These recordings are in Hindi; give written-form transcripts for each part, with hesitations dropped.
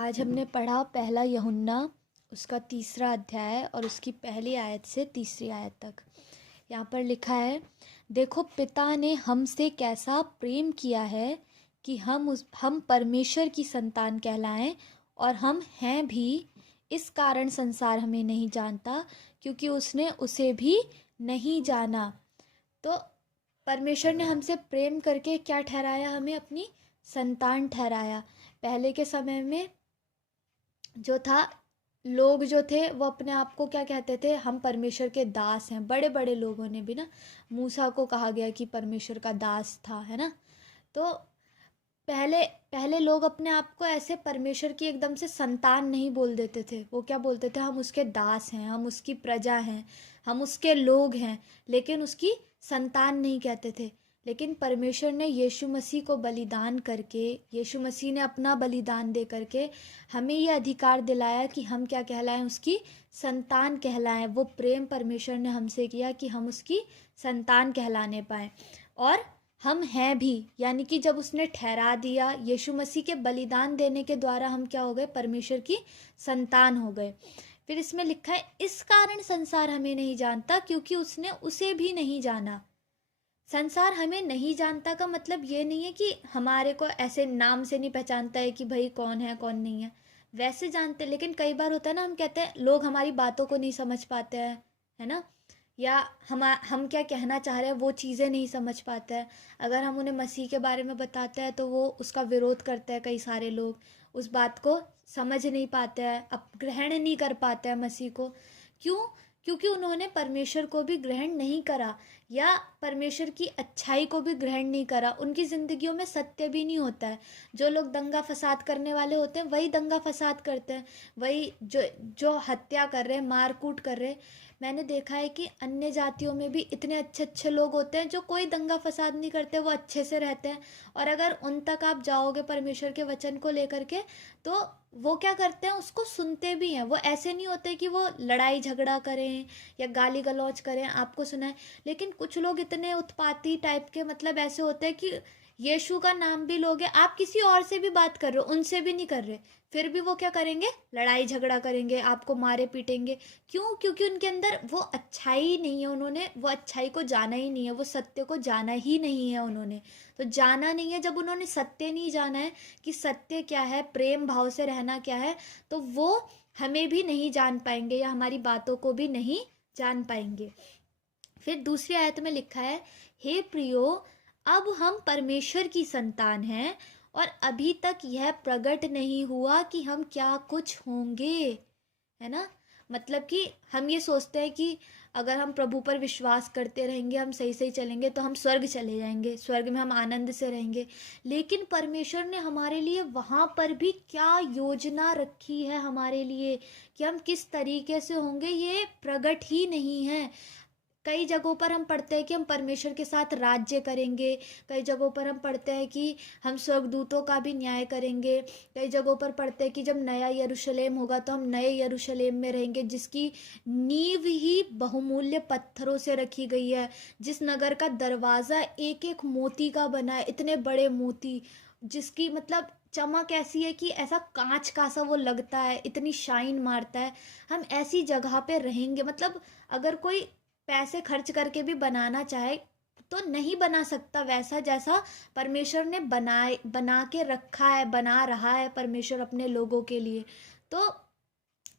आज हमने पढ़ा पहला यूहन्ना उसका 3रा अध्याय और उसकी पहली आयत से 3री आयत तक। यहाँ पर लिखा है, देखो पिता ने हमसे कैसा प्रेम किया है कि हम परमेश्वर की संतान कहलाएं, और हम हैं भी। इस कारण संसार हमें नहीं जानता, क्योंकि उसने उसे भी नहीं जाना। तो परमेश्वर ने हमसे प्रेम करके क्या ठहराया? हमें अपनी संतान ठहराया। पहले के समय में जो था, लोग जो थे वो अपने आप को क्या कहते थे? हम परमेश्वर के दास हैं। बड़े बड़े लोगों ने भी ना, मूसा को कहा गया कि परमेश्वर का दास था, है ना। तो पहले पहले लोग अपने आप को ऐसे परमेश्वर की एकदम से संतान नहीं बोल देते थे। वो क्या बोलते थे? हम उसके दास हैं, हम उसकी प्रजा हैं, हम उसके लोग हैं, लेकिन उसकी संतान नहीं कहते थे। लेकिन परमेश्वर ने यीशु मसीह को बलिदान करके, यीशु मसीह ने अपना बलिदान दे करके हमें ये अधिकार दिलाया कि हम क्या कहलाएं? उसकी संतान कहलाएं। वो प्रेम परमेश्वर ने हमसे किया कि हम उसकी संतान कहलाने पाएं। और हम हैं भी, यानी कि जब उसने ठहरा दिया, यीशु मसीह के बलिदान देने के द्वारा हम क्या हो गए? परमेश्वर की संतान हो गए। फिर इसमें लिखा है, इस कारण संसार हमें नहीं जानता, क्योंकि उसने उसे भी नहीं जाना। संसार हमें नहीं जानता का मतलब ये नहीं है कि हमारे को ऐसे नाम से नहीं पहचानता है कि भाई कौन है कौन नहीं है, वैसे जानते। लेकिन कई बार होता है ना, हम कहते हैं लोग हमारी बातों को नहीं समझ पाते हैं, है ना, या हम क्या कहना चाह रहे हैं वो चीज़ें नहीं समझ पाते हैं। अगर हम उन्हें मसीह के बारे में बताते हैं तो वो उसका विरोध करते हैं। कई सारे लोग उस बात को समझ नहीं पाते हैं, अब ग्रहण नहीं कर पाते हैं मसीह को। क्यों? क्योंकि उन्होंने परमेश्वर को भी ग्रहण नहीं करा, या परमेश्वर की अच्छाई को भी ग्रहण नहीं करा। उनकी ज़िंदगियों में सत्य भी नहीं होता है। जो लोग दंगा फसाद करने वाले होते हैं वही दंगा फसाद करते हैं, वही जो जो हत्या कर रहे हैं, मार कूट कर रहे हैं। मैंने देखा है कि अन्य जातियों में भी इतने अच्छे अच्छे लोग होते हैं जो कोई दंगा फसाद नहीं करते, वो अच्छे से रहते हैं। और अगर उन तक आप जाओगे परमेश्वर के वचन को लेकर के, तो वो क्या करते हैं? उसको सुनते भी हैं। वो ऐसे नहीं होते कि वो लड़ाई झगड़ा करें या गाली गलौज करें, आपको सुनाए। लेकिन कुछ लोग इतने उत्पाती टाइप के, मतलब ऐसे होते हैं कि यीशु का नाम भी लोगे, आप किसी और से भी बात कर रहे हो, उनसे भी नहीं कर रहे, फिर भी वो क्या करेंगे? लड़ाई झगड़ा करेंगे, आपको मारे पीटेंगे। क्यों? क्योंकि उनके अंदर वो अच्छाई नहीं है, उन्होंने वो अच्छाई को जाना ही नहीं है, वो सत्य को जाना ही नहीं है उन्होंने। तो जाना नहीं है, जब उन्होंने सत्य नहीं जाना है कि सत्य क्या है, प्रेम भाव से रहना क्या है, तो वो हमें भी नहीं जान पाएंगे, या हमारी बातों को भी नहीं जान पाएंगे। फिर दूसरी आयत में लिखा है, हे प्रियो, अब हम परमेश्वर की संतान हैं, और अभी तक यह प्रकट नहीं हुआ कि हम क्या कुछ होंगे, है ना। मतलब कि हम ये सोचते हैं कि अगर हम प्रभु पर विश्वास करते रहेंगे, हम सही सही चलेंगे, तो हम स्वर्ग चले जाएंगे, स्वर्ग में हम आनंद से रहेंगे। लेकिन परमेश्वर ने हमारे लिए वहाँ पर भी क्या योजना रखी है हमारे लिए, कि हम किस तरीके से होंगे, ये प्रकट ही नहीं है। कई जगहों पर हम पढ़ते हैं कि हम परमेश्वर के साथ राज्य करेंगे, कई जगहों पर हम पढ़ते हैं कि हम स्वर्गदूतों का भी न्याय करेंगे, कई जगहों पर पढ़ते हैं कि जब नया यरूशलेम होगा तो हम नए यरूशलेम में रहेंगे, जिसकी नींव ही बहुमूल्य पत्थरों से रखी गई है, जिस नगर का दरवाज़ा एक एक मोती का बना है, इतने बड़े मोती, जिसकी मतलब चमक ऐसी है कि ऐसा कांच का सा वो लगता है, इतनी शाइन मारता है। हम ऐसी जगह पे रहेंगे। मतलब अगर कोई पैसे खर्च करके भी बनाना चाहे तो नहीं बना सकता वैसा, जैसा परमेश्वर ने बना के रखा है, बना रहा है परमेश्वर अपने लोगों के लिए। तो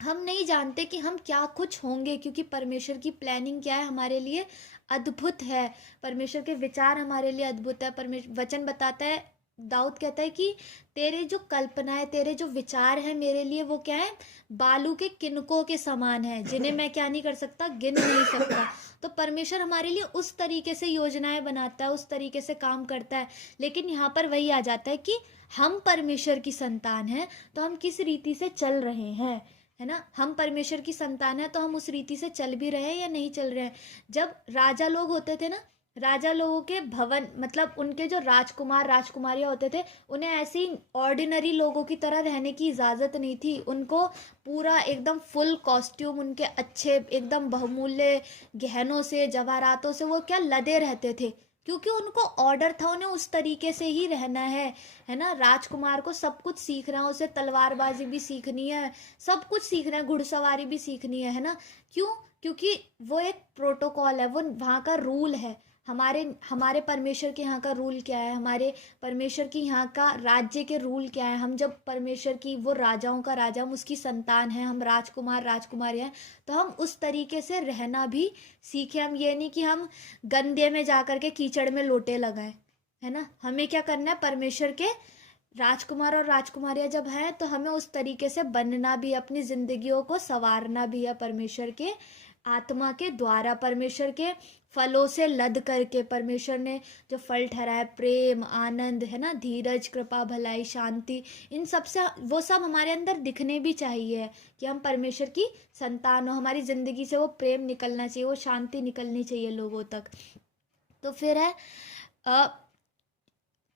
हम नहीं जानते कि हम क्या कुछ होंगे, क्योंकि परमेश्वर की प्लानिंग क्या है हमारे लिए? अद्भुत है। परमेश्वर के विचार हमारे लिए अद्भुत है। परमेश्वर वचन बताता है, दाऊद कहता है कि तेरे जो कल्पनाएं, तेरे जो विचार हैं मेरे लिए, वो क्या है? बालू के किनकों के समान है, जिन्हें मैं क्या नहीं कर सकता? गिन नहीं सकता। तो परमेश्वर हमारे लिए उस तरीके से योजनाएं बनाता है, उस तरीके से काम करता है। लेकिन यहाँ पर वही आ जाता है कि हम परमेश्वर की संतान हैं, तो हम किस रीति से चल रहे हैं, है ना। हम परमेश्वर की संतान है तो हम उस रीति से चल भी रहे हैं या नहीं चल रहे हैं। जब राजा लोग होते थे ना, राजा लोगों के भवन, मतलब उनके जो राजकुमार राजकुमारियाँ होते थे, उन्हें ऐसी ऑर्डिनरी लोगों की तरह रहने की इजाज़त नहीं थी। उनको पूरा एकदम फुल कॉस्ट्यूम, उनके अच्छे एकदम बहुमूल्य गहनों से, जवाहरातों से वो क्या लदे रहते थे, क्योंकि उनको ऑर्डर था, उन्हें उस तरीके से ही रहना है ना। राजकुमार को सब कुछ सीखना है, उसे तलवारबाजी भी सीखनी है, सब कुछ सीखना है, घुड़सवारी भी सीखनी है ना। क्यों? क्योंकि वो एक प्रोटोकॉल है, वो वहाँ का रूल है। हमारे हमारे परमेश्वर के यहाँ का रूल क्या है, हमारे परमेश्वर की यहाँ का राज्य के रूल क्या है। हम जब परमेश्वर की, वो राजाओं का राजा, हम उसकी संतान हैं, हम राजकुमार राजकुमारी हैं, तो हम उस तरीके से रहना भी सीखे। हम ये नहीं कि हम गंदे में जा कर के कीचड़ में लोटे लगाए, है ना। हमें क्या करना है, परमेश्वर के राजकुमार और राजकुमारियां जब हैं तो हमें उस तरीके से बनना भी, अपनी जिंदगियों को संवारना भी है परमेश्वर के आत्मा के द्वारा, परमेश्वर के फलों से लद करके। परमेश्वर ने जो फल ठहराया, प्रेम, आनंद, है ना, धीरज, कृपा, भलाई, शांति, इन सब से वो सब हमारे अंदर दिखने भी चाहिए कि हम परमेश्वर की संतान हो। हमारी ज़िंदगी से वो प्रेम निकलना चाहिए, वो शांति निकलनी चाहिए लोगों तक। तो फिर है अ,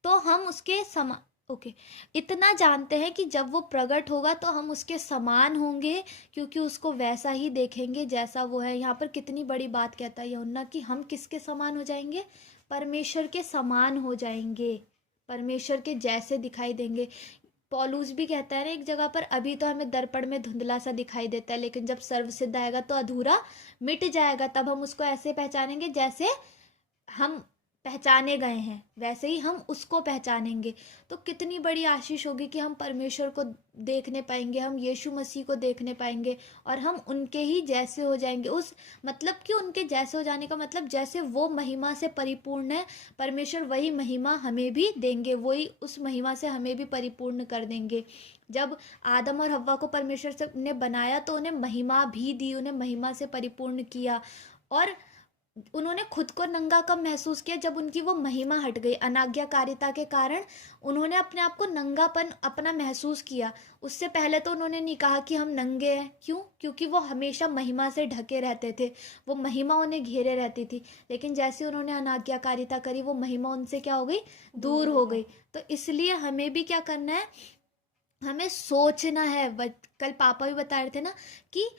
तो हम उसके समा ओके, इतना जानते हैं कि जब वो प्रकट होगा तो हम उसके समान होंगे, क्योंकि उसको वैसा ही देखेंगे जैसा वो है। यहाँ पर कितनी बड़ी बात कहता है यूहन्ना कि हम किसके समान हो जाएंगे, परमेश्वर के समान हो जाएंगे, परमेश्वर के जैसे दिखाई देंगे। पौलुस भी कहता है ना एक जगह पर, अभी तो हमें दर्पण में धुंधला सा दिखाई देता है, लेकिन जब सर्व सिद्ध आएगा तो अधूरा मिट जाएगा, तब हम उसको ऐसे पहचानेंगे जैसे हम पहचाने गए हैं, वैसे ही हम उसको पहचानेंगे। तो कितनी बड़ी आशीष होगी कि हम परमेश्वर को देखने पाएंगे, हम यीशु मसीह को देखने पाएंगे, और हम उनके ही जैसे हो जाएंगे। उस मतलब कि उनके जैसे हो जाने का मतलब, जैसे वो महिमा से परिपूर्ण है, परमेश्वर वही महिमा हमें भी देंगे, वही उस महिमा से हमें भी परिपूर्ण कर देंगे। जब आदम और हव्वा को परमेश्वर से ने बनाया तो उन्हें महिमा भी दी, उन्हें महिमा से परिपूर्ण किया, और उन्होंने खुद को नंगा कब महसूस किया, जब उनकी वो महिमा हट गई। अनाज्ञाकारिता के कारण उन्होंने अपने आप को नंगापन अपना महसूस किया। उससे पहले तो उन्होंने नहीं कहा कि हम नंगे हैं। क्यों? क्योंकि वो हमेशा महिमा से ढके रहते थे, वो महिमा उन्हें घेरे रहती थी। लेकिन जैसे उन्होंने अनाज्ञाकारिता करी, वो महिमा उनसे क्या हो गई, दूर हो गई। तो इसलिए हमें भी क्या करना है, हमें सोचना है। कल पापा भी बता रहे थे ना कि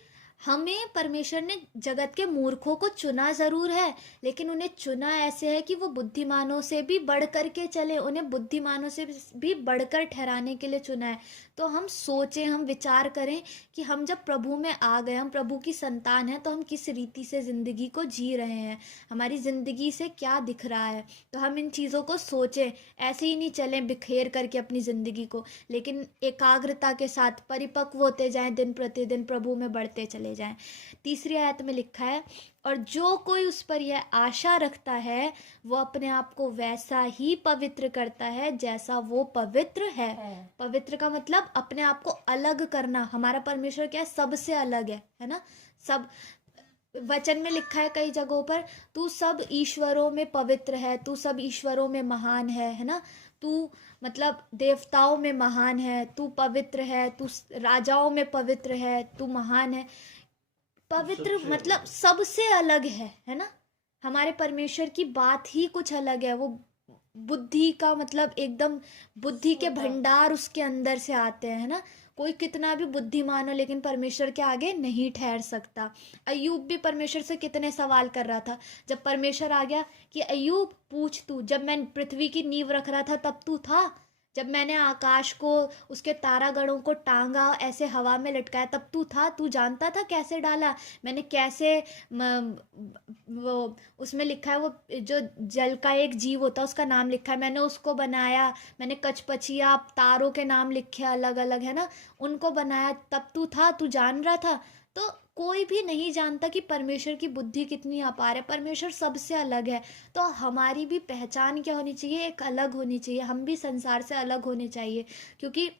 हमें परमेश्वर ने जगत के मूर्खों को चुना जरूर है, लेकिन उन्हें चुना ऐसे है कि वो बुद्धिमानों से भी बढ़ कर के चले, उन्हें बुद्धिमानों से भी बढ़कर ठहराने के लिए चुना है। तो हम सोचें, हम विचार करें कि हम जब प्रभु में आ गए, हम प्रभु की संतान हैं, तो हम किस रीति से ज़िंदगी को जी रहे हैं, हमारी ज़िंदगी से क्या दिख रहा है। तो हम इन चीज़ों को सोचें, ऐसे ही नहीं चलें बिखेर करके अपनी ज़िंदगी को, लेकिन एकाग्रता के साथ परिपक्व होते जाएं, दिन प्रतिदिन प्रभु में बढ़ते चले जाएं। तीसरी आयत में लिखा है, और जो कोई उस पर यह आशा रखता है वो अपने आप को वैसा ही पवित्र करता है जैसा वो पवित्र है। पवित्र का मतलब अपने आप को अलग करना। हमारा परमेश्वर क्या है, सबसे अलग है ना। सब वचन में लिखा है कई जगहों पर, तू सब ईश्वरों में पवित्र है, तू सब ईश्वरों में महान है ना। तू मतलब देवताओं में महान है, तू पवित्र है, तू राजाओं में पवित्र है, तू महान है। पवित्र मतलब सबसे अलग है ना। हमारे परमेश्वर की बात ही कुछ अलग है। वो बुद्धि का मतलब एकदम, बुद्धि के भंडार उसके अंदर से आते हैं, है ना। कोई कितना भी बुद्धिमान हो, लेकिन परमेश्वर के आगे नहीं ठहर सकता। अय्यूब भी परमेश्वर से कितने सवाल कर रहा था, जब परमेश्वर आ गया कि अय्यूब पूछ तू, जब मैं पृथ्वी की नींव रख रहा था तब तू था, जब मैंने आकाश को, उसके तारागणों को टांगा, ऐसे हवा में लटकाया, तब तू था, तू जानता था कैसे डाला, मैंने कैसे वो उसमें लिखा है, वो जो जल का एक जीव होता है उसका नाम लिखा है, मैंने उसको बनाया, मैंने कचपचिया तारों के नाम लिखे अलग अलग, है ना, उनको बनाया, तब तू था, तू जान रहा था। तो कोई भी नहीं जानता कि परमेश्वर की बुद्धि कितनी अपार है, परमेश्वर सबसे अलग है। तो हमारी भी पहचान क्या होनी चाहिए, एक अलग होनी चाहिए, हम भी संसार से अलग होने चाहिए, क्योंकि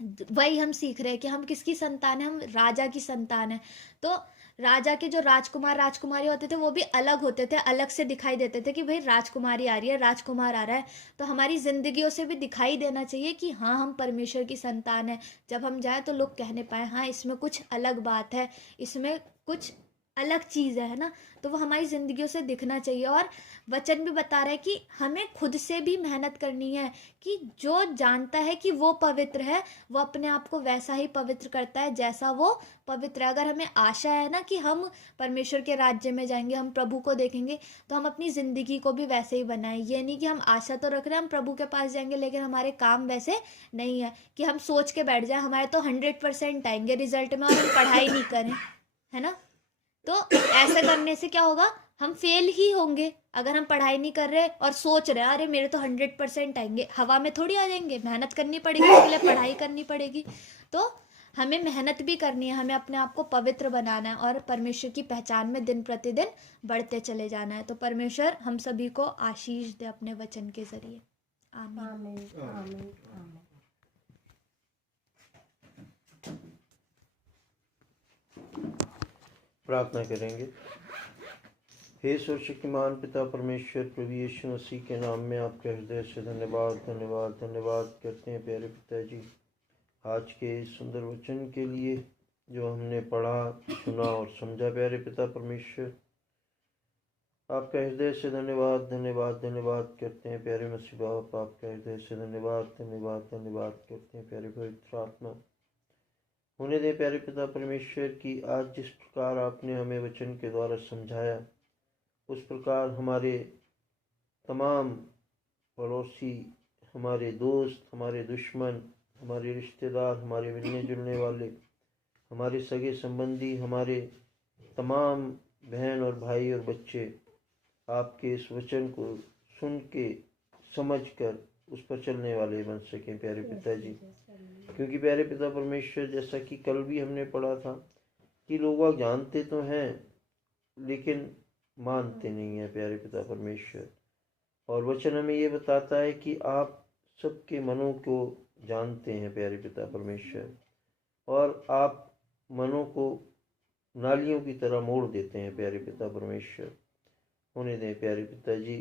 वही हम सीख रहे हैं कि हम किसकी संतान है, हम राजा की संतान है। तो राजा के जो राजकुमार राजकुमारी होते थे वो भी अलग होते थे, अलग से दिखाई देते थे कि भाई राजकुमारी आ रही है, राजकुमार आ रहा है। तो हमारी जिंदगियों से भी दिखाई देना चाहिए कि हाँ हम परमेश्वर की संतान है। जब हम जाए तो लोग कहने पाए हाँ इसमें कुछ अलग बात है, इसमें कुछ अलग चीज़ है ना। तो वो हमारी ज़िंदगियों से दिखना चाहिए। और वचन भी बता रहा है कि हमें खुद से भी मेहनत करनी है, कि जो जानता है कि वो पवित्र है, वो अपने आप को वैसा ही पवित्र करता है जैसा वो पवित्र है। अगर हमें आशा है ना कि हम परमेश्वर के राज्य में जाएंगे, हम प्रभु को देखेंगे, तो हम अपनी ज़िंदगी को भी वैसे ही बनाएं। ये नहीं कि हम आशा तो रख रहे हैं हम प्रभु के पास जाएंगे, लेकिन हमारे काम वैसे नहीं है, कि हम सोच के बैठ जाए हमारे तो 100% आएंगे रिजल्ट में और हम पढ़ाई नहीं करें, है ना। तो ऐसा करने से क्या होगा, हम फेल ही होंगे। अगर हम पढ़ाई नहीं कर रहे और सोच रहे अरे मेरे तो 100% आएंगे, हवा में थोड़ी आ जाएंगे, मेहनत करनी पड़ेगी, उसके लिए पढ़ाई करनी पड़ेगी। तो हमें मेहनत भी करनी है, हमें अपने आप को पवित्र बनाना है और परमेश्वर की पहचान में दिन प्रतिदिन बढ़ते चले जाना है। तो परमेश्वर हम सभी को आशीष दे अपने वचन के जरिए। आमीन। आमीन आमीन आमीन। प्रार्थना करेंगे। हे सर्वशक्तिमान पिता परमेश्वर, प्रभु यीशु मसीह के नाम में आपके हृदय से धन्यवाद धन्यवाद धन्यवाद करते हैं प्यारे पिताजी, आज के इस सुंदर वचन के लिए जो हमने पढ़ा, सुना और समझा। प्यारे पिता परमेश्वर, आपका हृदय से धन्यवाद धन्यवाद धन्यवाद करते हैं प्यारे मसीह बाप, आपका हृदय से धन्यवाद धन्यवाद धन्यवाद करते हैं प्यारे पवित्र आत्मा। होने दे प्यारे पिता परमेश्वर की आज जिस प्रकार आपने हमें वचन के द्वारा समझाया, उस प्रकार हमारे तमाम पड़ोसी, हमारे दोस्त, हमारे दुश्मन, हमारे रिश्तेदार, हमारे मिलने जुलने वाले, हमारे सगे संबंधी, हमारे तमाम बहन और भाई और बच्चे आपके इस वचन को सुन के समझ कर उस पर चलने वाले बन सकें प्यारे पिताजी। क्योंकि प्यारे पिता परमेश्वर, जैसा कि कल भी हमने पढ़ा था कि लोग जानते तो हैं लेकिन मानते नहीं हैं प्यारे पिता परमेश्वर। और वचन हमें ये बताता है कि आप सबके मनों को जानते हैं प्यारे पिता परमेश्वर, और आप मनों को नालियों की तरह मोड़ देते हैं प्यारे पिता परमेश्वर। होने दें प्यारे पिताजी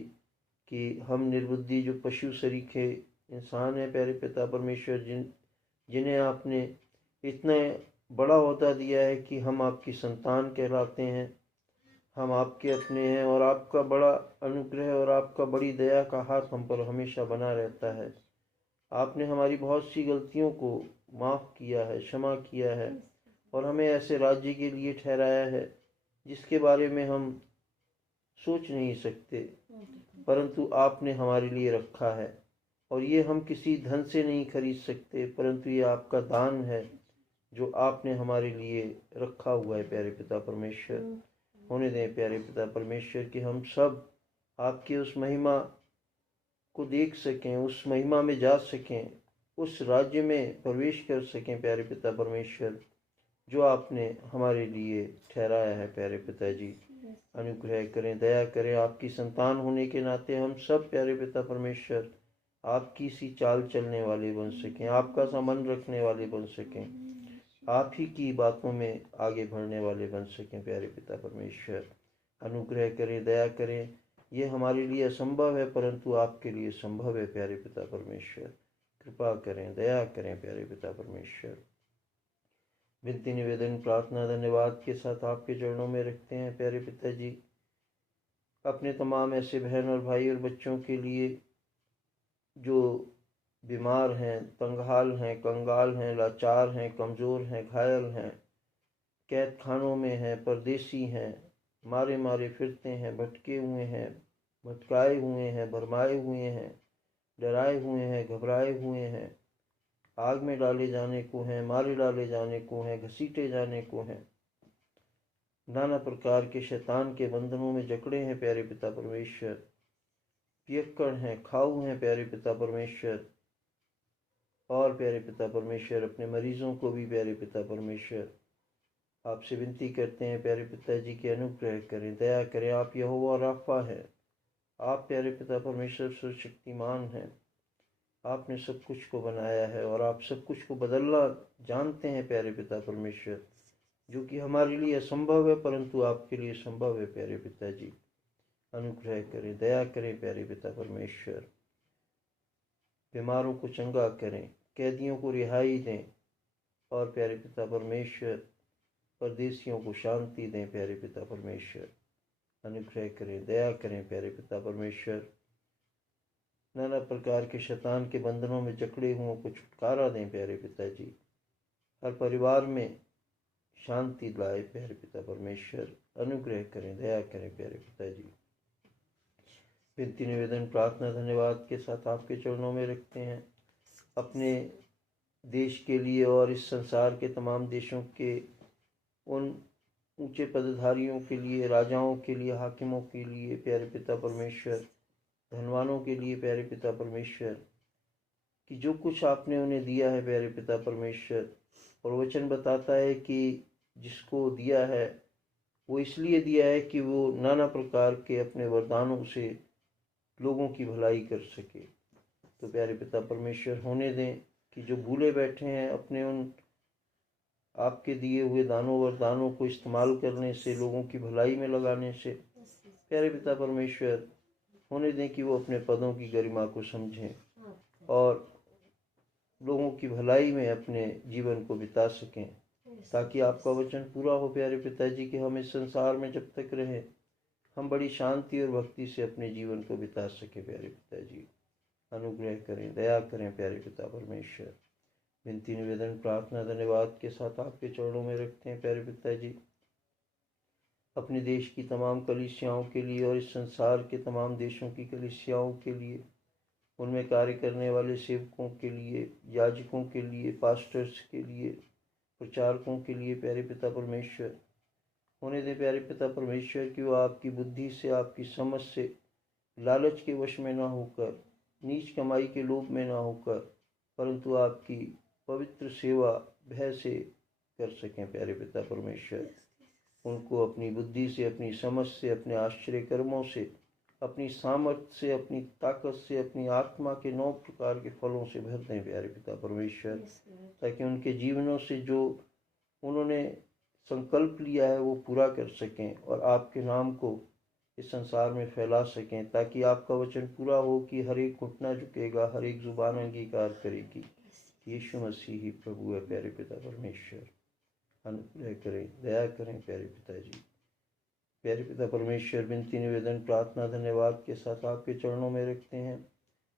कि हम निर्बुद्धि जो पशु सरीखे इंसान हैं प्यारे पिता परमेश्वर, जिन्हें आपने इतना बड़ा ओहदा दिया है कि हम आपकी संतान कहलाते हैं, हम आपके अपने हैं, और आपका बड़ा अनुग्रह और आपका बड़ी दया का हाथ हम पर हमेशा बना रहता है। आपने हमारी बहुत सी गलतियों को माफ़ किया है, क्षमा किया है, और हमें ऐसे राज्य के लिए ठहराया है जिसके बारे में हम सोच नहीं सकते, परंतु आपने हमारे लिए रखा है। और ये हम किसी धन से नहीं खरीद सकते, परंतु ये आपका दान है जो आपने हमारे लिए रखा हुआ है प्यारे पिता परमेश्वर। होने दें प्यारे पिता परमेश्वर कि हम सब आपकी उस महिमा को देख सकें, उस महिमा में जा सकें, उस राज्य में प्रवेश कर सकें प्यारे पिता परमेश्वर, जो आपने हमारे लिए ठहराया है प्यारे पिताजी। अनुग्रह करें, दया करें। आपकी संतान होने के नाते हम सब प्यारे पिता परमेश्वर आपकी सी चाल चलने वाले बन सकें, आपका सा मन रखने वाले बन सकें, आप ही की बातों में आगे बढ़ने वाले बन सकें प्यारे पिता परमेश्वर। अनुग्रह करें, दया करें। ये हमारे लिए असंभव है परंतु आपके लिए संभव है प्यारे पिता परमेश्वर। कृपा करें, दया करें प्यारे पिता परमेश्वर। विनती, निवेदन, प्रार्थना, धन्यवाद के साथ आपके चरणों में रखते हैं प्यारे पिताजी, अपने तमाम ऐसे बहन और भाई और बच्चों के लिए जो बीमार हैं, तंगहाल हैं, कंगाल हैं, लाचार हैं, कमज़ोर हैं, घायल हैं, कैद खानों में हैं, परदेसी हैं, मारे मारे फिरते हैं, भटके हुए हैं, भटकाए हुए हैं, भरमाए हुए हैं, डराए हुए हैं, घबराए हुए हैं, आग में डाले जाने को हैं, मारे डाले जाने को हैं, घसीटे जाने को हैं, नाना प्रकार के शैतान के बंधनों में जकड़े हैं प्यारे पिता परमेश्वर, पियक्कड़ हैं, खाऊ हैं प्यारे पिता परमेश्वर। और प्यारे पिता परमेश्वर, अपने मरीजों को भी प्यारे पिता परमेश्वर आपसे विनती करते हैं प्यारे पिताजी के अनुग्रह करें, दया करें। आप यहोवा राफा है, आप प्यारे पिता परमेश्वर सर्वशक्तिमान हैं, आपने सब कुछ को बनाया है और आप सब कुछ को बदलना जानते हैं प्यारे पिता परमेश्वर, जो कि हमारे लिए असंभव है परंतु आपके लिए संभव है प्यारे पिताजी। अनुग्रह करें, दया करें प्यारे पिता परमेश्वर। बीमारों को चंगा करें, कैदियों को रिहाई दें, और प्यारे पिता परमेश्वर परदेशियों को शांति दें प्यारे पिता परमेश्वर। अनुग्रह करें, दया करें प्यारे पिता परमेश्वर। नाना प्रकार के शैतान के बंधनों में जकड़े हुओं को छुटकारा दें प्यारे पिताजी। हर परिवार में शांति लाए प्यारे पिता परमेश्वर। अनुग्रह करें, दया करें प्यारे पिताजी। विनती निवेदन प्रार्थना धन्यवाद के साथ आपके चरणों में रखते हैं। अपने देश के लिए और इस संसार के तमाम देशों के उन ऊंचे पदधारियों के लिए, राजाओं के लिए, हाकिमों के लिए प्यारे पिता परमेश्वर, धनवानों के लिए प्यारे पिता परमेश्वर, कि जो कुछ आपने उन्हें दिया है प्यारे पिता परमेश्वर। और वचन बताता है कि जिसको दिया है वो इसलिए दिया है कि वो नाना प्रकार के अपने वरदानों से लोगों की भलाई कर सके। तो प्यारे पिता परमेश्वर होने दें कि जो भूले बैठे हैं अपने उन आपके दिए हुए दानों वरदानों को इस्तेमाल करने से, लोगों की भलाई में लगाने से, प्यारे पिता परमेश्वर होने दें कि वो अपने पदों की गरिमा को समझें और लोगों की भलाई में अपने जीवन को बिता सकें, ताकि आपका वचन पूरा हो प्यारे पिताजी कि हम इस संसार में जब तक रहें हम बड़ी शांति और भक्ति से अपने जीवन को बिता सके प्यारे पिताजी। अनुग्रह करें, दया करें प्यारे पिता परमेश्वर। विनती निवेदन प्रार्थना धन्यवाद के साथ आपके चरणों में रखते हैं प्यारे पिताजी। अपने देश की तमाम कलीसियाओं के लिए और इस संसार के तमाम देशों की कलीसियाओं के लिए, उनमें कार्य करने वाले सेवकों के लिए, याजकों के लिए, पास्टर्स के लिए, प्रचारकों के लिए प्यारे पिता परमेश्वर होने दे प्यारे पिता परमेश्वर कि वो आपकी बुद्धि से, आपकी समझ से, लालच के वश में ना होकर, नीच कमाई के लोभ में ना होकर, परंतु आपकी पवित्र सेवा भय से कर सकें प्यारे पिता परमेश्वर। उनको अपनी बुद्धि से, अपनी समझ से, अपने आश्चर्य कर्मों से, अपनी सामर्थ्य से, अपनी ताकत से, अपनी आत्मा के 9 प्रकार के फलों से भर दें प्यारे पिता परमेश्वर, ताकि उनके जीवनों से जो उन्होंने संकल्प लिया है वो पूरा कर सकें और आपके नाम को इस संसार में फैला सकें, ताकि आपका वचन पूरा हो कि हर एक घुटना झुकेगा, हर एक जुबान अंगीकार करेगी यीशु मसीह ही प्रभु है प्यारे पिता परमेश्वर। अनुग्रह करें, दया करें प्यारे पिताजी। प्यारे पिता परमेश्वर विनती निवेदन प्रार्थना धन्यवाद के साथ आपके चरणों में रखते हैं।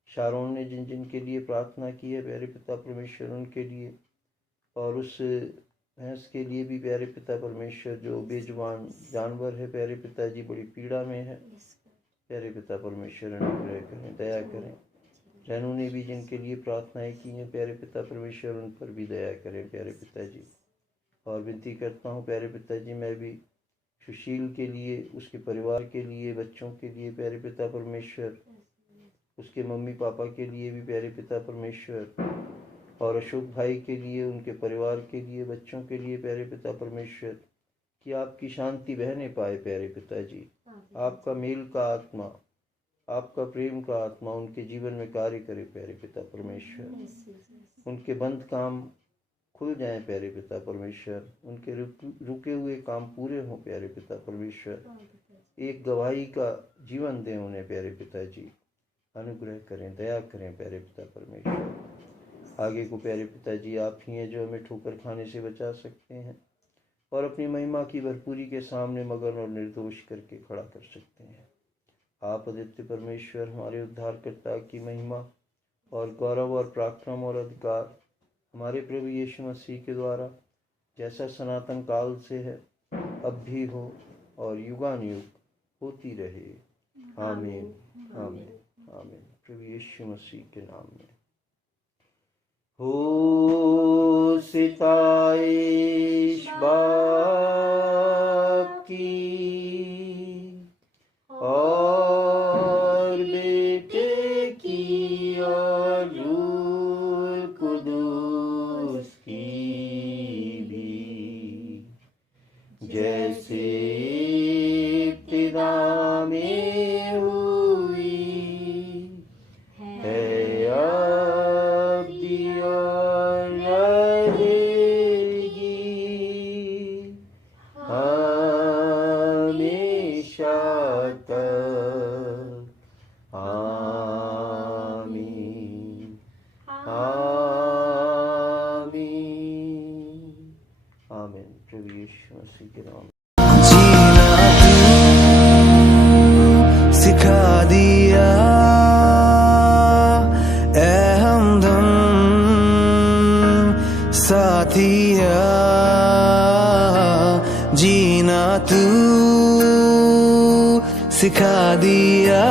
शारोन ने जिन जिन के लिए प्रार्थना की है प्यारे पिता परमेश्वर उनके लिए, और उस भैंस के लिए भी प्यारे पिता परमेश्वर जो बेजुबान जानवर है प्यारे पिताजी, बड़ी पीड़ा में है प्यारे पिता परमेश्वर। अनुग्रह करें, दया करें। रैनू ने भी जिनके लिए प्रार्थनाएं की हैं प्यारे पिता परमेश्वर उन पर भी दया करें प्यारे पिताजी। और विनती करता हूँ प्यारे पिताजी मैं भी सुशील के लिए, उसके परिवार के लिए, बच्चों के लिए प्यारे पिता परमेश्वर, उसके मम्मी पापा के लिए भी प्यारे पिता परमेश्वर, और अशोक भाई के लिए, उनके परिवार के लिए, बच्चों के लिए प्यारे पिता परमेश्वर, कि आपकी शांति बहने पाए प्यारे पिताजी। आपका मेल का आत्मा, आपका प्रेम का आत्मा उनके जीवन में कार्य करे प्यारे पिता परमेश्वर। उनके बंद काम खुल जाएं प्यारे पिता परमेश्वर, उनके रुके हुए काम पूरे हों प्यारे पिता परमेश्वर। एक गवाही का जीवन दें उन्हें प्यारे पिताजी। अनुग्रह करें, दया करें प्यारे पिता परमेश्वर। आगे को प्यारे पिताजी आप ही हैं जो हमें ठोकर खाने से बचा सकते हैं और अपनी महिमा की भरपूरी के सामने मगन और निर्दोष करके खड़ा कर सकते हैं। आप अद्वितीय परमेश्वर हमारे उद्धारकर्ता की महिमा और गौरव और पराक्रम और अधिकार हमारे प्रभु यीशु मसीह के द्वारा जैसा सनातन काल से है, अब भी हो और युगानुयुग होती रहे। आमीन, आमीन, आमीन। प्रभु यीशु मसीह के नाम में। हो सिताइश बाप की और बेटे की और रूह कुदूस की भी, जैसे इब्तिदा में हुई है अब भी और रहेगी। आमीन। प्रभु यीशु मसीह के नाम। जीना तू सिखा दिया ए हमदम साथिया, जीना तू सिखा दिया